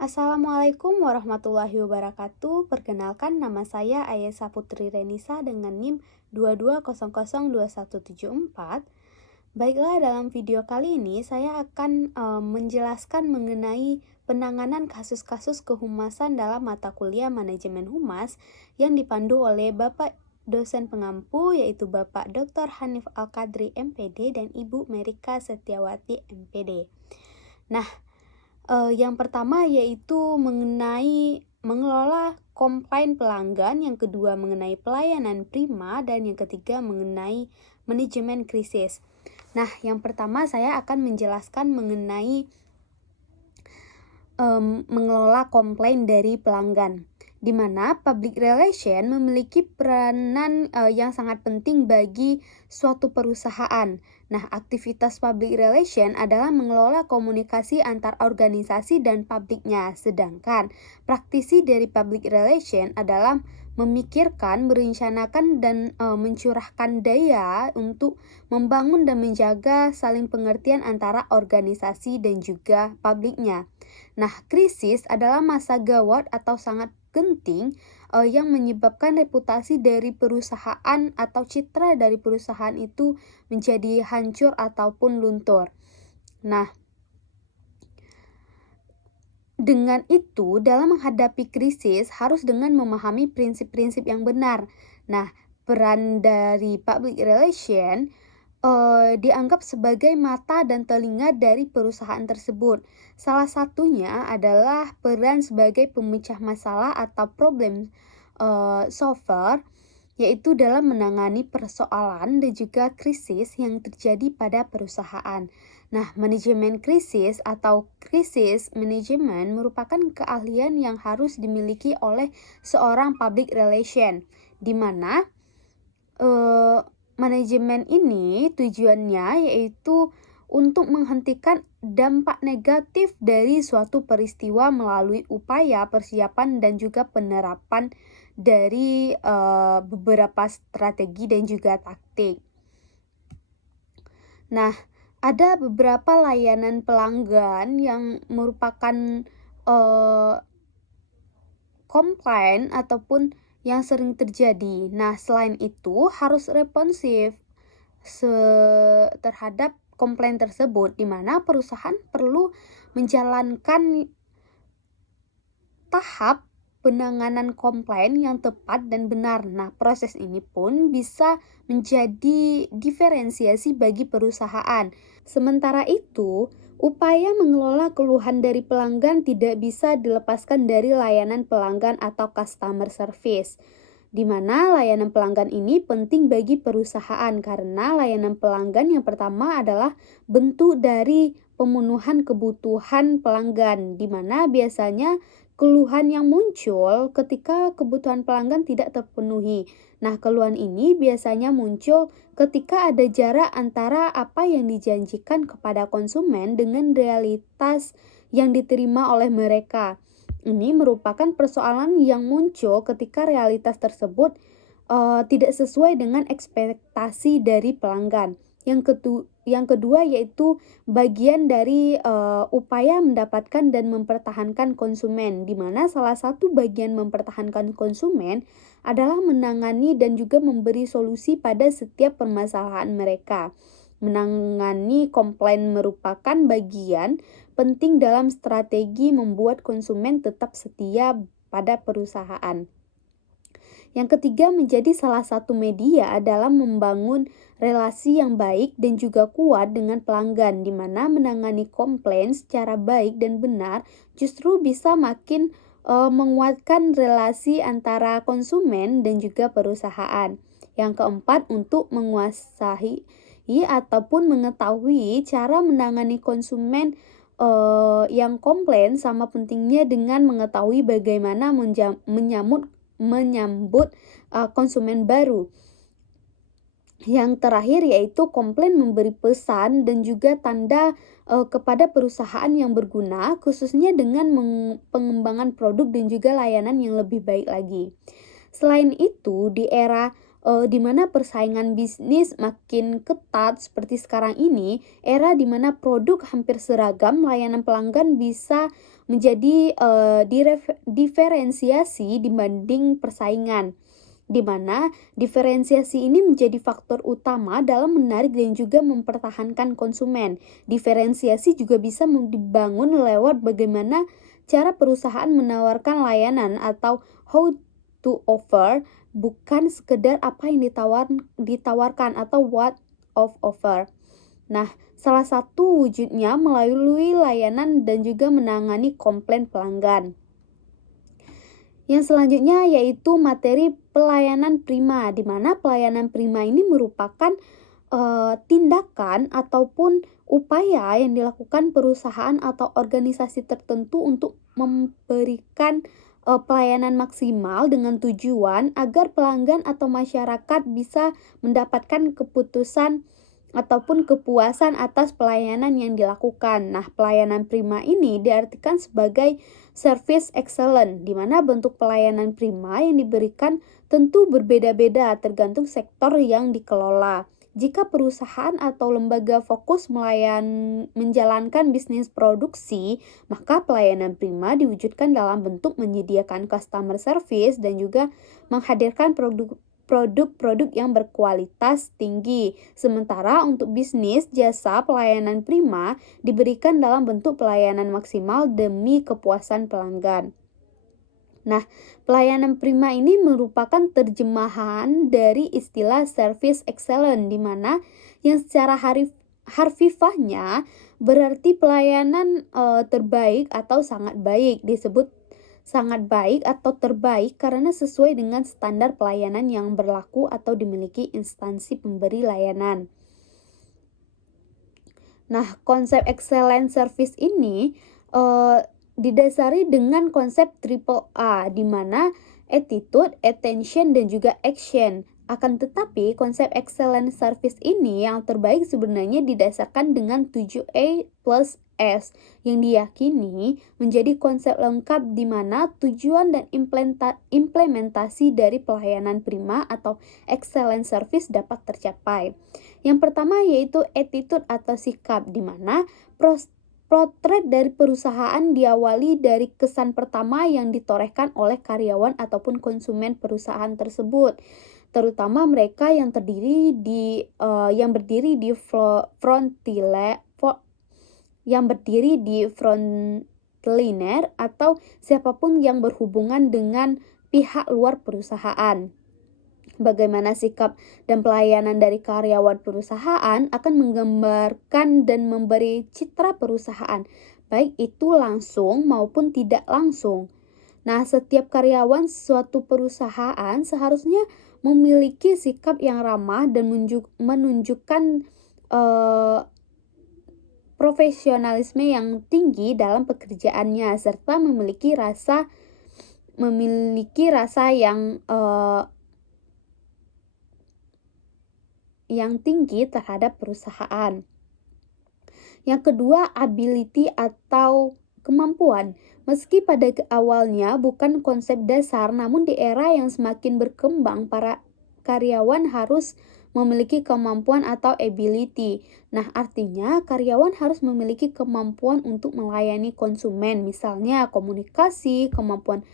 Assalamualaikum warahmatullahi wabarakatuh. Perkenalkan, nama saya Ayesa Putri Renisa dengan NIM 220027174. Baiklah, dalam video kali ini saya akan menjelaskan mengenai penanganan kasus-kasus kehumasan dalam mata kuliah Manajemen Humas yang dipandu oleh Bapak dosen pengampu, yaitu Bapak Dr. Hanif Al-Qadri MPD dan Ibu Merika Setiawati MPD. Nah, yang pertama yaitu mengenai mengelola komplain pelanggan, yang kedua mengenai pelayanan prima, dan yang ketiga mengenai manajemen krisis. Nah, yang pertama saya akan menjelaskan mengenai mengelola komplain dari pelanggan, di mana public relation memiliki peranan yang sangat penting bagi suatu perusahaan. Nah, aktivitas public relation adalah mengelola komunikasi antar organisasi dan publiknya, sedangkan praktisi dari public relation adalah memikirkan, merencanakan, dan mencurahkan daya untuk membangun dan menjaga saling pengertian antara organisasi dan juga publiknya. Nah, krisis adalah masa gawat atau sangat genting yang menyebabkan reputasi dari perusahaan atau citra dari perusahaan itu menjadi hancur ataupun luntur. Nah, dengan itu, dalam menghadapi krisis harus dengan memahami prinsip-prinsip yang benar. Nah, peran dari public relation dianggap sebagai mata dan telinga dari perusahaan tersebut. Salah satunya adalah peran sebagai pemecah masalah atau problem solver, yaitu dalam menangani persoalan dan juga krisis yang terjadi pada perusahaan. Nah, manajemen krisis atau krisis manajemen merupakan keahlian yang harus dimiliki oleh seorang public relation, di mana manajemen ini tujuannya yaitu untuk menghentikan dampak negatif dari suatu peristiwa melalui upaya persiapan dan juga penerapan dari beberapa strategi dan juga taktik. Nah, ada beberapa layanan pelanggan yang merupakan komplain ataupun yang sering terjadi. Nah, selain itu harus responsif terhadap komplain tersebut, di mana perusahaan perlu menjalankan tahap penanganan komplain yang tepat dan benar. Nah, proses ini pun bisa menjadi diferensiasi bagi perusahaan. Sementara itu, upaya mengelola keluhan dari pelanggan tidak bisa dilepaskan dari layanan pelanggan atau customer service, di mana layanan pelanggan ini penting bagi perusahaan karena layanan pelanggan yang pertama adalah bentuk dari pemenuhan kebutuhan pelanggan, di mana biasanya keluhan yang muncul ketika kebutuhan pelanggan tidak terpenuhi. Nah, keluhan ini biasanya muncul ketika ada jarak antara apa yang dijanjikan kepada konsumen dengan realitas yang diterima oleh mereka. Ini merupakan persoalan yang muncul ketika realitas tersebut tidak sesuai dengan ekspektasi dari pelanggan. Yang kedua yaitu bagian dari upaya mendapatkan dan mempertahankan konsumen, di mana salah satu bagian mempertahankan konsumen adalah menangani dan juga memberi solusi pada setiap permasalahan mereka. Menangani komplain merupakan bagian penting dalam strategi membuat konsumen tetap setia pada perusahaan. Yang ketiga, menjadi salah satu media dalam membangun relasi yang baik dan juga kuat dengan pelanggan, di mana menangani komplain secara baik dan benar justru bisa makin menguatkan relasi antara konsumen dan juga perusahaan. Yang keempat, untuk menguasai ataupun mengetahui cara menangani konsumen yang komplain sama pentingnya dengan mengetahui bagaimana menyambut konsumen baru. Yang terakhir yaitu komplain memberi pesan dan juga tanda kepada perusahaan yang berguna, khususnya dengan pengembangan produk dan juga layanan yang lebih baik lagi. Selain itu, di era di mana persaingan bisnis makin ketat seperti sekarang ini, era di mana produk hampir seragam, layanan pelanggan bisa menjadi diferensiasi dibanding persaingan, di mana diferensiasi ini menjadi faktor utama dalam menarik dan juga mempertahankan konsumen. Diferensiasi juga bisa dibangun lewat bagaimana cara perusahaan menawarkan layanan atau how to offer, bukan sekedar apa yang ditawarkan atau what of offer. Nah, salah satu wujudnya melalui layanan dan juga menangani komplain pelanggan. Yang selanjutnya yaitu materi pelayanan prima, di mana pelayanan prima ini merupakan tindakan ataupun upaya yang dilakukan perusahaan atau organisasi tertentu untuk memberikan pelayanan maksimal dengan tujuan agar pelanggan atau masyarakat bisa mendapatkan keputusan ataupun kepuasan atas pelayanan yang dilakukan. Nah, pelayanan prima ini diartikan sebagai service excellent, di mana bentuk pelayanan prima yang diberikan tentu berbeda-beda tergantung sektor yang dikelola. Jika perusahaan atau lembaga fokus menjalankan bisnis produksi, maka pelayanan prima diwujudkan dalam bentuk menyediakan customer service dan juga menghadirkan produk-produk yang berkualitas tinggi. Sementara untuk bisnis jasa pelayanan prima diberikan dalam bentuk pelayanan maksimal demi kepuasan pelanggan. Nah, pelayanan prima ini merupakan terjemahan dari istilah service excellent, di mana yang secara harfiahnya berarti pelayanan terbaik atau sangat baik. Disebut sangat baik atau terbaik karena sesuai dengan standar pelayanan yang berlaku atau dimiliki instansi pemberi layanan. Nah, konsep excellent service ini didasari dengan konsep triple A, di mana attitude, attention, dan juga action. Akan tetapi, konsep excellent service ini yang terbaik sebenarnya didasarkan dengan 7A plus S, yang diyakini menjadi konsep lengkap di mana tujuan dan implementasi dari pelayanan prima atau excellent service dapat tercapai. Yang pertama yaitu attitude atau sikap, di mana potret dari perusahaan diawali dari kesan pertama yang ditorehkan oleh karyawan ataupun konsumen perusahaan tersebut, terutama mereka yang berdiri di frontliner atau siapapun yang berhubungan dengan pihak luar perusahaan. Bagaimana sikap dan pelayanan dari karyawan perusahaan akan menggambarkan dan memberi citra perusahaan, baik itu langsung maupun tidak langsung. Nah, setiap karyawan suatu perusahaan seharusnya memiliki sikap yang ramah dan menunjukkan profesionalisme yang tinggi dalam pekerjaannya, serta memiliki rasa yang tinggi terhadap perusahaan. Yang kedua, ability atau kemampuan. Meski pada awalnya bukan konsep dasar, namun di era yang semakin berkembang, para karyawan harus memiliki kemampuan atau ability. Nah, artinya karyawan harus memiliki kemampuan untuk melayani konsumen, misalnya komunikasi, kemampuan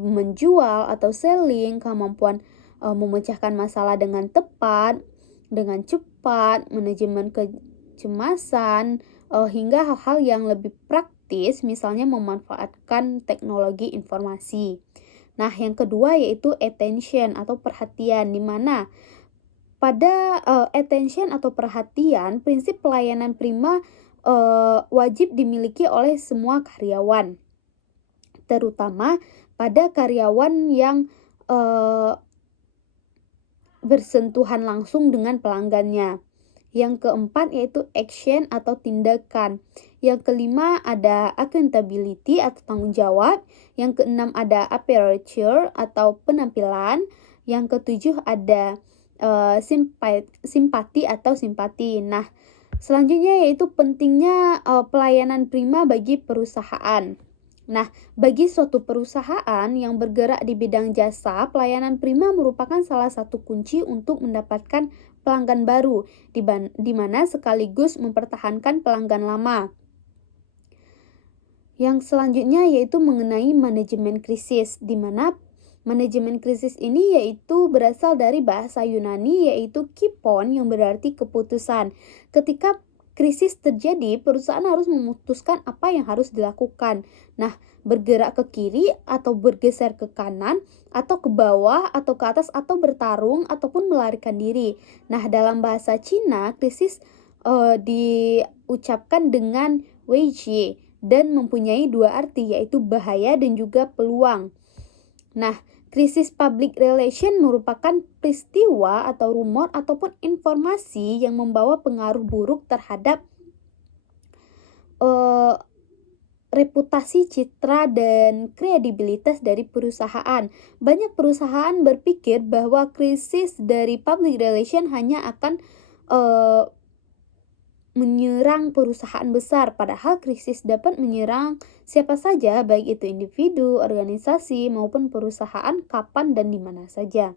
menjual atau selling, kemampuan memecahkan masalah dengan tepat, dengan cepat, manajemen kecemasan, hingga hal-hal yang lebih praktis, misalnya memanfaatkan teknologi informasi. Nah, yang kedua yaitu attention atau perhatian, di mana pada attention atau perhatian, prinsip pelayanan prima wajib dimiliki oleh semua karyawan, terutama pada karyawan yang bersentuhan langsung dengan pelanggannya. Yang keempat yaitu action atau tindakan. Yang kelima ada accountability atau tanggung jawab. Yang keenam ada aperture atau penampilan. Yang ketujuh ada simpati atau simpati. Nah, selanjutnya yaitu pentingnya pelayanan prima bagi perusahaan. Nah, bagi suatu perusahaan yang bergerak di bidang jasa, pelayanan prima merupakan salah satu kunci untuk mendapatkan pelanggan baru, di mana sekaligus mempertahankan pelanggan lama. Yang selanjutnya yaitu mengenai manajemen krisis, di mana manajemen krisis ini yaitu berasal dari bahasa Yunani yaitu kipon yang berarti keputusan. Ketika krisis terjadi, perusahaan harus memutuskan apa yang harus dilakukan. Nah, bergerak ke kiri atau bergeser ke kanan atau ke bawah atau ke atas atau bertarung ataupun melarikan diri. Nah, dalam bahasa Cina, krisis diucapkan dengan weijie dan mempunyai dua arti yaitu bahaya dan juga peluang. Nah, krisis public relation merupakan peristiwa atau rumor ataupun informasi yang membawa pengaruh buruk terhadap reputasi, citra, dan kredibilitas dari perusahaan. Banyak perusahaan berpikir bahwa krisis dari public relation hanya akan menyerang perusahaan besar, padahal krisis dapat menyerang siapa saja, baik itu individu, organisasi, maupun perusahaan, kapan dan di mana saja.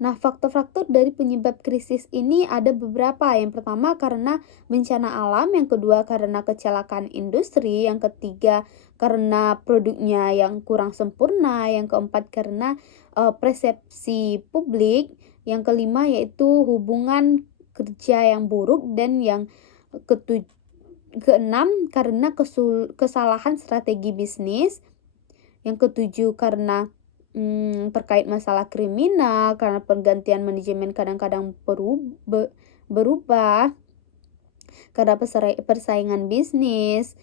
Nah, faktor-faktor dari penyebab krisis ini ada beberapa. Yang pertama karena bencana alam, yang kedua karena kecelakaan industri, yang ketiga karena produknya yang kurang sempurna, yang keempat karena persepsi publik, yang kelima yaitu hubungan kerja yang buruk, dan yang keenam karena kesalahan strategi bisnis, yang ketujuh karena terkait masalah kriminal, karena pergantian manajemen kadang-kadang berubah, karena persaingan bisnis,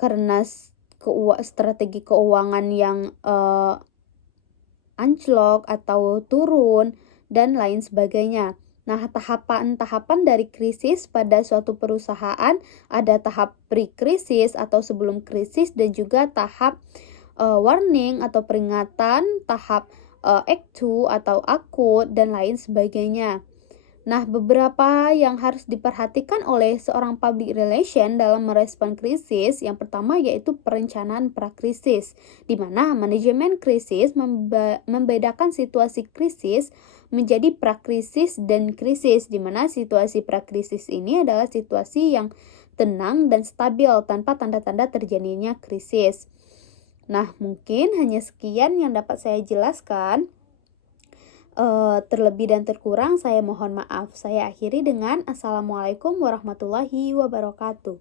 karena strategi keuangan yang anjlok atau turun, dan lain sebagainya. Nah, tahapan-tahapan dari krisis pada suatu perusahaan ada tahap pre-krisis atau sebelum krisis, dan juga tahap warning atau peringatan, tahap act 2 atau akut, dan lain sebagainya. Nah, beberapa yang harus diperhatikan oleh seorang public relation dalam merespon krisis, yang pertama yaitu perencanaan prakrisis, di mana manajemen krisis membedakan situasi krisis menjadi prakrisis dan krisis, di mana situasi prakrisis ini adalah situasi yang tenang dan stabil tanpa tanda-tanda terjadinya krisis. Nah, mungkin hanya sekian yang dapat saya jelaskan. Terlebih dan terkurang saya mohon maaf. Saya akhiri dengan Assalamualaikum warahmatullahi wabarakatuh.